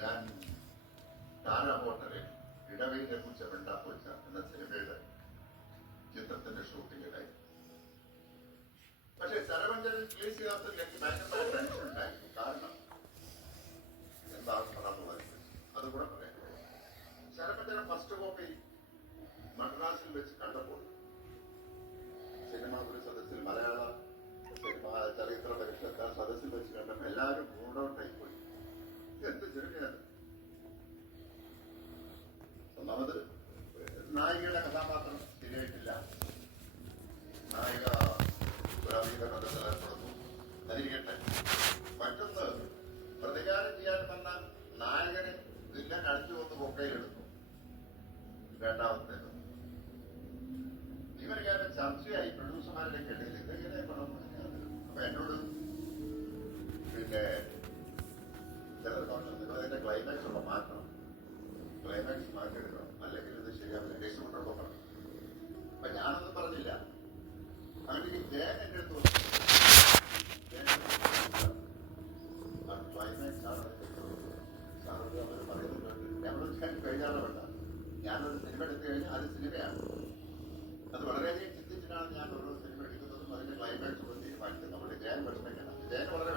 ഞാൻ താരാഹോട്ടലിൽ ഇടവയിലെ കുറിച്ച് വെണ്ടാപ്പോച്ച എന്ന സിനിമയുടെ ചിത്രത്തിന്റെ ഷൂട്ടിങ്ങിലായി. പക്ഷെ ശരവഞ്ചരൻ റിലീസ് ചെയ്യാത്തതിൽ എനിക്ക് ഭയങ്കര ടെൻഷൻ ഉണ്ടായിരുന്നു. കാരണം എന്താണ് പടമുള്ളത് അതുകൂടെ പറയാം. ശരവഞ്ചരൻ ഫസ്റ്റ് കോപ്പി മദ്രാസിൽ വെച്ച് കണ്ടപ്പോൾ സിനിമ ഒരു സദസ്സിൽ മലയാള സിനിമ ചരിത്ര പരിഷത്ത് സദസ്സിൽ വെച്ച് കണ്ടപ്പോൾ എല്ലാവരും മൂടൗട്ടായി പോയി. എന്ത് സിനിമയാണ്? ഒന്നാമത് നായികയുടെ കഥാപാത്രം ശരിയായിട്ടില്ല. നായിക ഒരധിക ബന്ധത്തിൽ ഏർപ്പെടുന്നു, അതിരിക്കട്ടെ. മറ്റൊന്ന്, പ്രതികാരം ചെയ്യാൻ വന്ന നായകനെ വില്ലൻ അടിച്ചു വന്ന് പൊക്കയിലെടുത്തു. രണ്ടാമത്തേത് ഇവര് കാര്യം ചർച്ചയായി പ്രൊഡ്യൂസർമാരുടെയൊക്കെ ഇടയിൽ ഇതെങ്ങനെ പണം. അപ്പൊ എന്നോട് പിന്നെ ചിലർ പറഞ്ഞു, നിങ്ങളതിന്റെ ക്ലൈമാക്സ് ഒക്കെ മാറ്റണം, ക്ലൈമാക്സ് മാറ്റിയെടുക്കണം, അല്ലെങ്കിൽ ഇത് ശരിയാവില്ല, ഡിസ്ട്രിബ്യൂട്ടറൊക്കെ പറഞ്ഞു. അപ്പൊ ഞാനൊന്നും പറഞ്ഞില്ല. അങ്ങനെ ഈ ജയൻ എന്റെ അടുത്ത് വന്നു, ക്ലൈമാക്സ് ആണ് സാറത് അവർ പറയുന്നുണ്ട്. ഞങ്ങളൊരു കഴിഞ്ഞാലും വേണ്ട, ഞാനൊരു സിനിമ എടുത്തു കഴിഞ്ഞാൽ അത് സിനിമയാണ്. അത് വളരെയധികം ചിന്തിച്ചിട്ടാണ് ഞാൻ ഓരോ സിനിമ എടുക്കുന്നതും അതിന്റെ ക്ലൈമാക്സ് തീരുമാനിക്കുന്നത്. നമ്മുടെ ജയൻ വിഷമിക്കണം, ജയൻ വളരെ